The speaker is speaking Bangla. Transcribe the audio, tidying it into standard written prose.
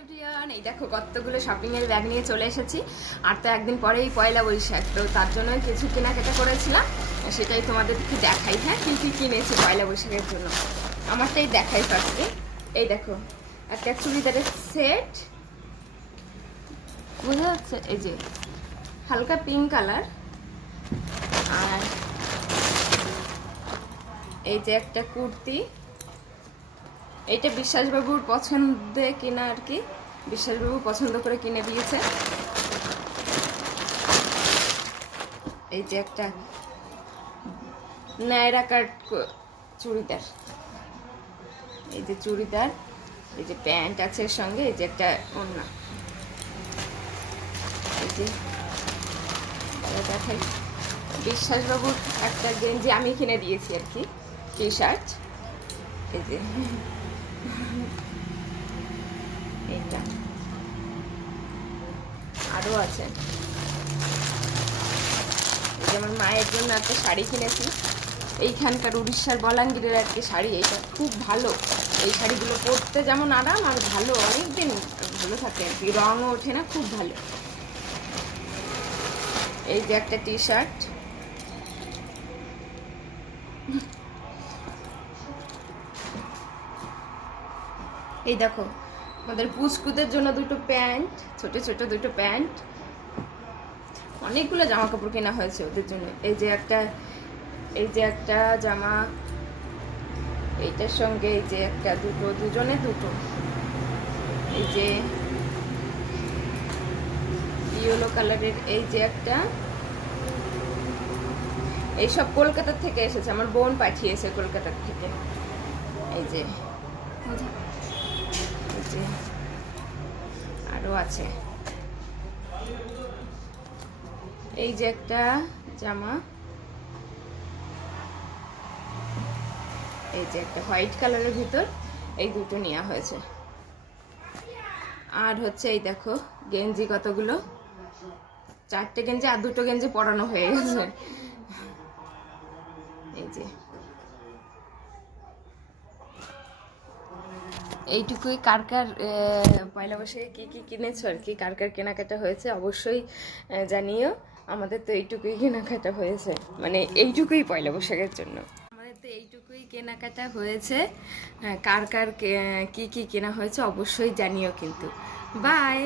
এভরিওয়ান, এই দেখো কতগুলো শপিং এর ব্যাগ নিয়ে চলে এসেছি। আর তো একদিন পরেই পয়লা বৈশাখ, তো তার জন্য কিছু কেনাকাটা করেছিলাম, সেটাই তোমাদেরকে দেখাই। হ্যাঁ, কি কি কিনেছি পয়লা বৈশাখের জন্য আমারটাই দেখাই ফার্স্টে। এই দেখো একটা চুড়িদারের সেট, বোঝা যাচ্ছে? এই যে হালকা পিঙ্ক কালার। আর এই যে একটা কুর্তি, এইটা বিশ্বাসবাবুর পছন্দে কিনা আর কি, বিশ্বাসবাবু পছন্দ করে কিনে দিয়েছে। এই যে একটা নায়রা কাট চুড়িদার, এই যে চুড়িদার, এই যে প্যান্ট আছে এর সঙ্গে, এই যে একটা ওড়না। এই যে দেখাই, বিশ্বাসবাবুর একটা গেঞ্জি আমি কিনে দিয়েছি আর কি, টি শার্ট। এই যে এইটা আরও আছে। যেমন মায়ের জন্য একটা শাড়ি কিনেছি, এইখানকার উড়িষ্যার বলাঙ্গীরের আর কি শাড়ি। এইটা খুব ভালো, এই শাড়িগুলো পরতে যেমন আরাম আর ভালো, অনেকদিন ভালো থাকে আর কি, রঙও ওঠে না, খুব ভালো। এই যে একটা টি শার্ট, এই দেখো আমাদের পুচকুদের জন্য দুটো প্যান্ট, ছোট ছোট দুটো প্যান্ট, অনেকগুলো জামা কাপড় কেনা হয়েছে ওদের জন্য। এই যে একটা জামা, এইটার সঙ্গে এই যে একটা, দুজনে দুটো। এই যে ইয়েলো কালারের এই যে একটা, এইসব কলকাতার থেকে এসেছে, আমার বোন পাঠিয়েছে কলকাতার থেকে। এই যে আরো আছে, এই যে একটা জামা, এই যে একটা হোয়াইট কালারের ভিতর, এই দুটো নেওয়া হয়েছে। আর হচ্ছে এই দেখো গেঞ্জি কতগুলো, চারটে গেঞ্জি আর দুটো গেঞ্জি পরানো হয়ে গেছে। এই যে এইটুকুই। কার কার পয়লা বৈশাখে কী কী কিনেছো আর কি, কার কার কেনাকাটা হয়েছে অবশ্যই জানিও। আমাদের তো এইটুকুই কেনাকাটা হয়েছে, মানে এইটুকুই পয়লা বৈশাখের জন্য আমাদের তো এইটুকুই কেনাকাটা হয়েছে। কার কার কী কী কেনা হয়েছে অবশ্যই জানিও কিন্তু। বাই।